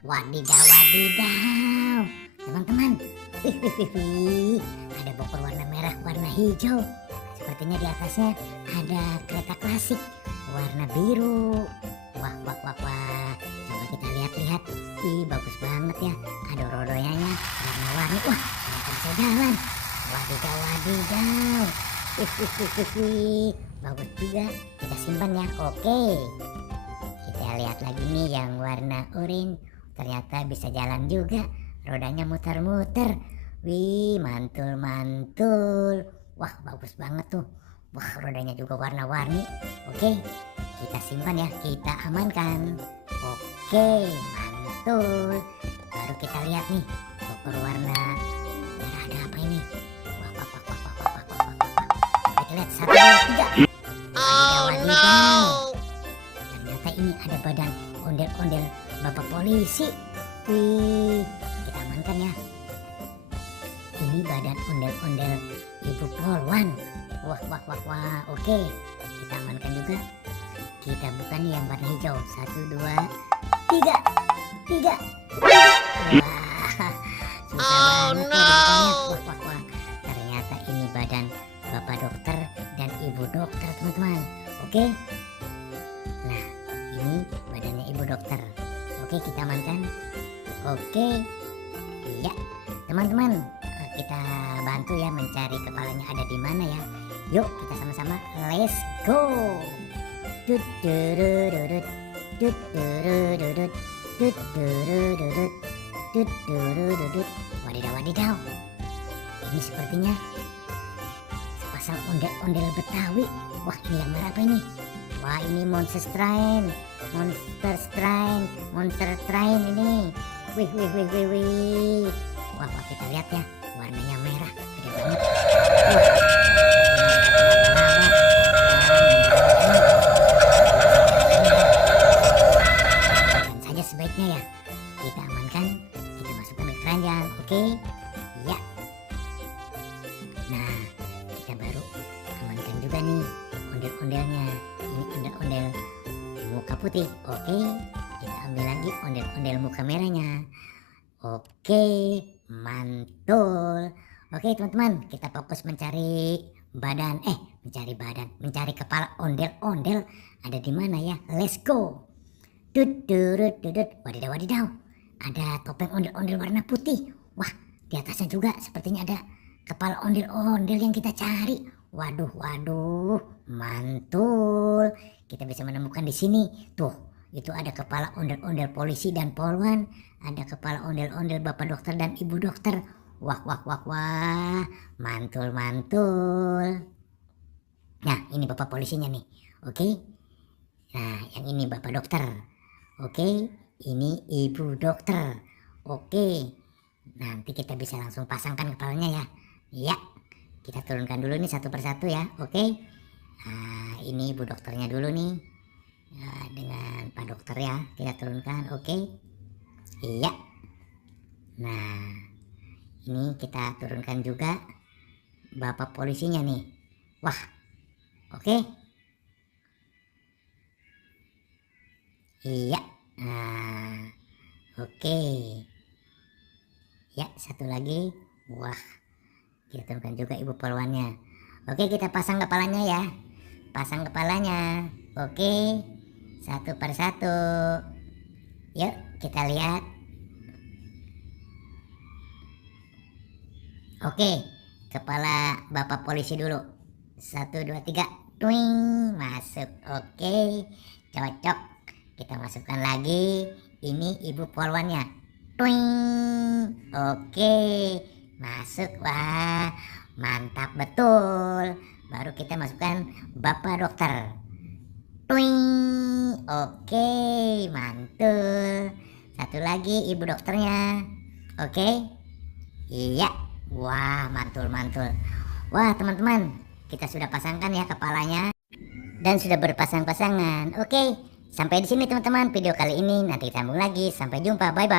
Wadidaw, wadidaw. Teman-teman, wih. Ada bokor warna merah, warna hijau. Sepertinya di atasnya ada kereta klasik warna biru. Wah. Coba kita lihat-lihat. Wih, bagus banget ya. Ada rodonya warna-warni. Wah, ternyata bisa jalan. Wadidaw. Wih. Bagus juga. Kita simpan ya. Oke. Kita lihat lagi nih yang warna oranye. Ternyata bisa jalan juga. Rodanya muter-muter. Wih, mantul. Wah, bagus banget tuh. Wah, rodanya juga warna-warni. Oke, kita simpan ya. Kita amankan. Oke, mantul. Baru kita lihat nih. Bokor warna merah ada apa ini? Wah. Kita lihat 1, 2, 3. Wadidaw. Ternyata ini ada badan ondel-ondel Bapak polisi. Wih, kita amankan ya. Ini badan ondel-ondel Ibu Polwan. Wah. Oke, kita amankan juga. Kita buka nih yang warna hijau. 1, 2, 3. Wah, susah banget ya dibukanya. Wah. Ternyata ini badan Bapak dokter dan Ibu dokter, teman-teman. Oke. Nah, ini badannya Ibu dokter. Oke, kita amankan. Oke. Iya, teman-teman, kita bantu ya mencari kepalanya ada di mana ya. Yuk, kita sama-sama let's go. Wadidaw. Ini sepertinya sepasang ondel-ondel Betawi. Wah, ini yang merah apa ini? Wah, ini Monster Train ini. Wih. Wah, kita lihat ya, warnanya merah, gede banget. Dan saja sebaiknya ya, kita amankan, kita masukkan ke keranjang, oke? Ya. Nah, kita baru amankan juga nih ondel-ondelnya. Ini ondel-ondel muka putih, oke? Kita ambil lagi ondel-ondel muka merahnya. Oke, mantul. Oke, teman-teman, kita fokus mencari kepala ondel-ondel ada di mana ya? Let's go. Wadidaw. Ada topeng ondel-ondel warna putih. Wah, di atasnya juga sepertinya ada kepala ondel-ondel yang kita cari. Waduh, mantul. Kita bisa menemukan di sini. Tuh, itu ada kepala ondel-ondel polisi dan polwan. Ada kepala ondel-ondel Bapak dokter dan Ibu dokter. Wah. Mantul. Nah, ini Bapak polisinya nih. Oke. Nah, yang ini Bapak dokter. Oke. Ini Ibu dokter. Oke. Nanti kita bisa langsung pasangkan kepalanya ya. Ya. Kita turunkan dulu nih satu persatu ya. Oke. Nah, ini Ibu dokternya dulu nih. Nah, dengan Pak dokter ya. Kita turunkan. Oke. Iya. Nah, ini kita turunkan juga Bapak polisinya nih. Wah. Oke. Iya. Nah, oke. Ya, satu lagi. Wah. Kita turunkan juga Ibu polwannya. Oke, kita pasang kepalanya ya. Pasang kepalanya. Oke. Satu persatu. Yuk, kita lihat. Oke, kepala Bapak polisi dulu. 1, 2, 3. Twing, masuk. Oke, cocok. Kita masukkan lagi. Ini Ibu polwannya. Twing. Oke, masuk. Wah, mantap betul. Baru kita masukkan Bapak dokter. Twing. Oke, mantul. Satu lagi Ibu dokternya. Oke. Iya. Wah, mantul. Wah, teman-teman, kita sudah pasangkan ya kepalanya dan sudah berpasang-pasangan. Oke, sampai di sini teman-teman video kali ini. Nanti kita sambung lagi. Sampai jumpa. Bye.